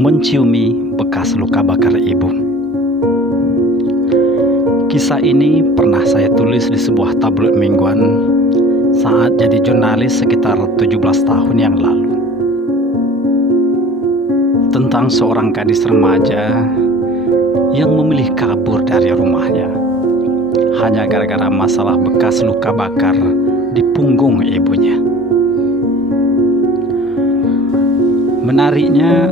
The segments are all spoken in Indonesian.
Menciumi bekas luka bakar ibu. Kisah ini pernah saya tulis di sebuah tabloid mingguan saat jadi jurnalis sekitar 17 tahun yang lalu. Tentang seorang gadis remaja yang memilih kabur dari rumahnya hanya gara-gara masalah bekas luka bakar di punggung ibunya. Menariknya,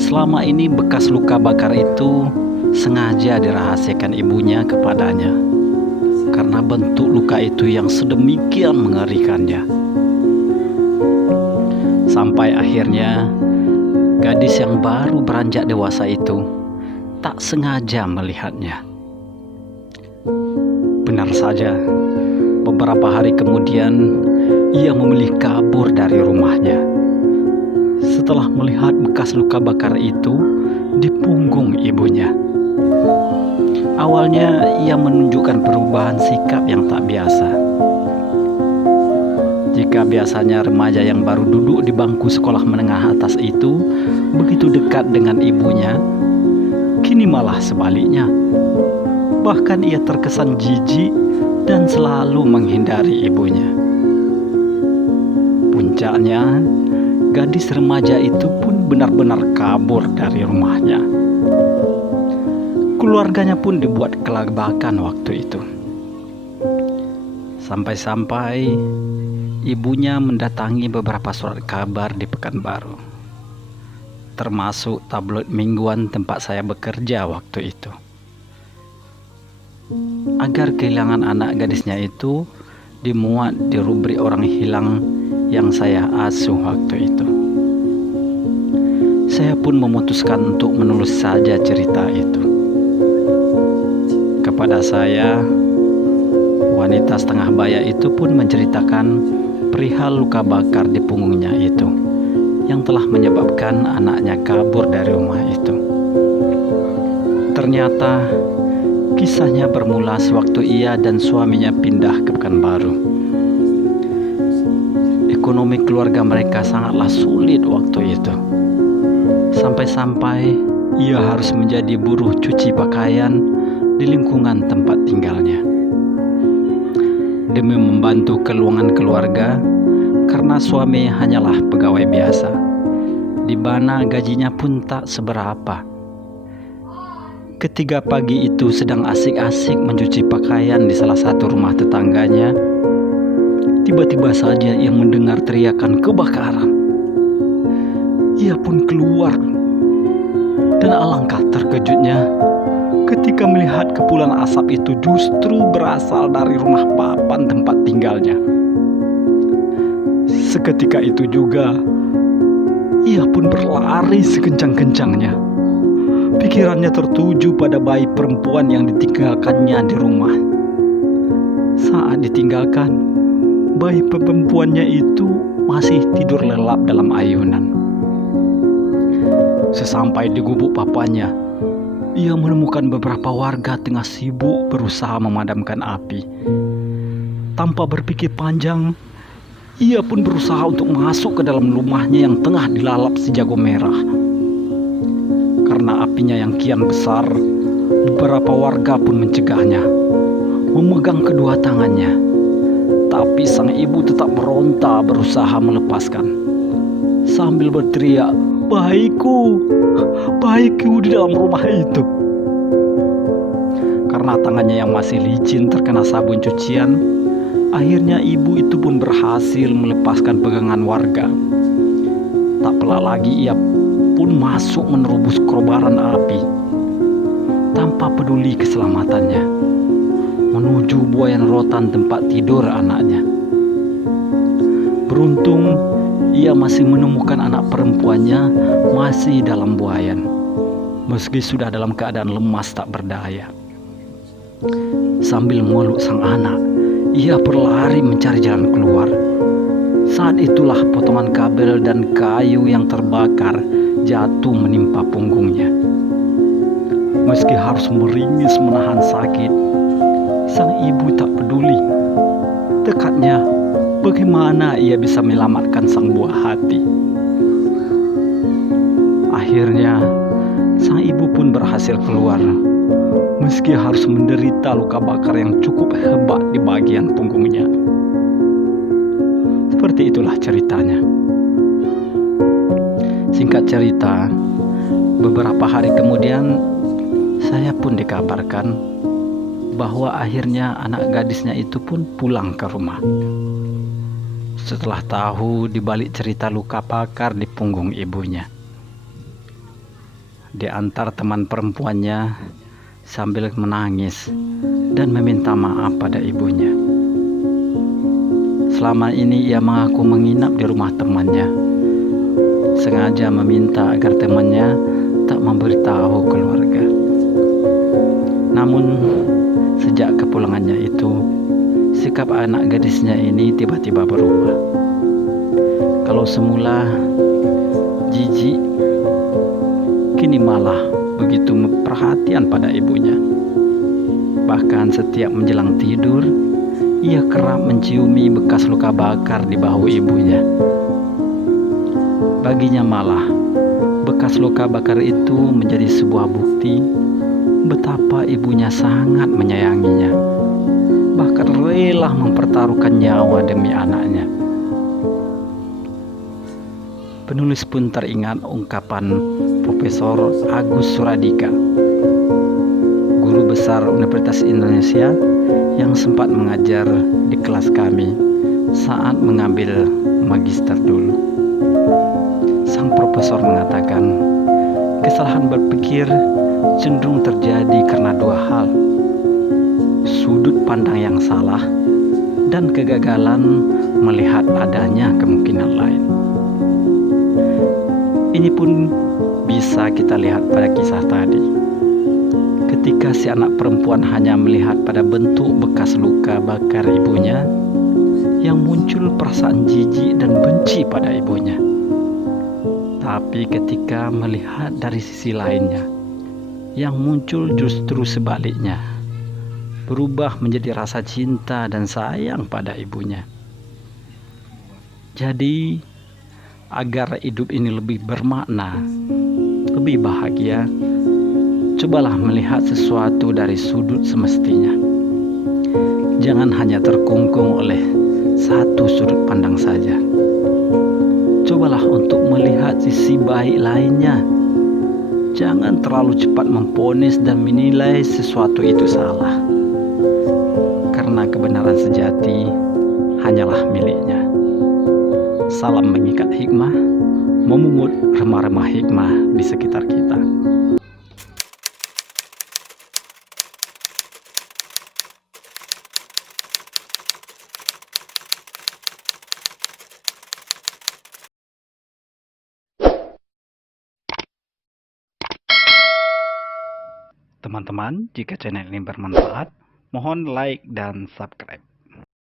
selama ini bekas luka bakar itu sengaja dirahasiakan ibunya kepadanya karena bentuk luka itu yang sedemikian mengerikannya. Sampai akhirnya gadis yang baru beranjak dewasa itu tak sengaja melihatnya. Benar saja, beberapa hari kemudian ia memilih kabur dari rumahnya setelah melihat bekas luka bakar itu di punggung ibunya. Awalnya ia menunjukkan perubahan sikap yang tak biasa. Jika biasanya remaja yang baru duduk di bangku sekolah menengah atas itu begitu dekat dengan ibunya, kini malah sebaliknya. Bahkan ia terkesan jijik dan selalu menghindari ibunya. Puncaknya, gadis remaja itu pun benar-benar kabur dari rumahnya. Keluarganya pun dibuat kelabakan waktu itu. Sampai-sampai ibunya mendatangi beberapa surat kabar di Pekanbaru, termasuk tabloid mingguan tempat saya bekerja waktu itu. Agar kehilangan anak gadisnya itu dimuat di rubrik orang hilang yang saya asuh waktu itu. Saya pun memutuskan untuk menulis saja cerita itu. Kepada saya, wanita setengah baya itu pun menceritakan perihal luka bakar di punggungnya itu yang telah menyebabkan anaknya kabur dari rumah itu. Ternyata kisahnya bermula sewaktu ia dan suaminya pindah ke Pekanbaru. Ekonomi keluarga mereka sangatlah sulit waktu itu. Sampai-sampai ia harus menjadi buruh cuci pakaian di lingkungan tempat tinggalnya. Demi membantu keluangan keluarga, karena suami hanyalah pegawai biasa, di mana gajinya pun tak seberapa. Ketika pagi itu sedang asik-asik mencuci pakaian di salah satu rumah tetangganya, tiba-tiba saja ia mendengar teriakan kebakaran. Ia pun keluar, dan alangkah terkejutnya ketika melihat kepulan asap itu justru berasal dari rumah papan tempat tinggalnya. Seketika itu juga, ia pun berlari sekencang-kencangnya. Pikirannya tertuju pada bayi perempuan yang ditinggalkannya di rumah. Saat ditinggalkan, bayi perempuannya itu masih tidur lelap dalam ayunan. Sesampai di gubuk papanya, ia menemukan beberapa warga tengah sibuk berusaha memadamkan api. Tanpa berpikir panjang, ia pun berusaha untuk masuk ke dalam rumahnya yang tengah dilalap si jago merah. Karena apinya yang kian besar, beberapa warga pun mencegahnya, memegang kedua tangannya. Tapi sang ibu tetap meronta berusaha melepaskan, sambil berteriak, "Bayiku, bayiku di dalam rumah itu." Karena tangannya yang masih licin terkena sabun cucian, akhirnya ibu itu pun berhasil melepaskan pegangan warga. Tak pelak lagi ia pun masuk menerobos kobaran api tanpa peduli keselamatannya, menuju buayan rotan tempat tidur anaknya. Beruntung ia masih menemukan anak perempuannya masih dalam buayan, meski sudah dalam keadaan lemas tak berdaya. Sambil memeluk sang anak, ia berlari mencari jalan keluar. Saat itulah potongan kabel dan kayu yang terbakar jatuh menimpa punggungnya. Meski harus meringis menahan sakit, sang ibu tak peduli. Tekadnya bagaimana ia bisa menyelamatkan sang buah hati. Akhirnya, sang ibu pun berhasil keluar, meski harus menderita luka bakar yang cukup hebat di bagian punggungnya. Seperti itulah ceritanya. Singkat cerita, beberapa hari kemudian saya pun dikabarkan bahwa akhirnya anak gadisnya itu pun pulang ke rumah. Setelah tahu di balik cerita luka bakar di punggung ibunya. Di antar teman perempuannya sambil menangis dan meminta maaf pada ibunya. Selama ini ia mengaku menginap di rumah temannya, sengaja meminta agar temannya tak memberitahu keluarga. Namun sejak kepulangannya itu, sikap anak gadisnya ini tiba-tiba berubah. Kalau semula jijik, kini malah begitu perhatian pada ibunya. Bahkan setiap menjelang tidur, ia kerap menciumi bekas luka bakar di bahu ibunya. Baginya malah, bekas luka bakar itu menjadi sebuah bukti betapa ibunya sangat menyayanginya, bahkan rela mempertaruhkan nyawa demi anaknya. Penulis pun teringat ungkapan Profesor Agus Suradika, guru besar Universitas Indonesia yang sempat mengajar di kelas kami saat mengambil magister dulu. Sang profesor mengatakan, kesalahan berpikir cenderung terjadi karena dua hal: sudut pandang yang salah dan kegagalan melihat adanya kemungkinan lain. Ini pun bisa kita lihat pada kisah tadi. Ketika si anak perempuan hanya melihat pada bentuk bekas luka bakar ibunya, yang muncul perasaan jijik dan benci pada ibunya. Tapi ketika melihat dari sisi lainnya, yang muncul justru sebaliknya, berubah menjadi rasa cinta dan sayang pada ibunya. Jadi, agar hidup ini lebih bermakna, lebih bahagia, cobalah melihat sesuatu dari sudut semestinya. Jangan hanya terkungkung oleh satu sudut pandang saja. Cobalah untuk melihat sisi baik lainnya. Jangan terlalu cepat memvonis dan menilai sesuatu itu salah, karena kebenaran sejati hanyalah miliknya. Salam mengikat hikmah, memungut remah-remah hikmah di sekitar kita. Teman-teman, jika channel ini bermanfaat, mohon like dan subscribe.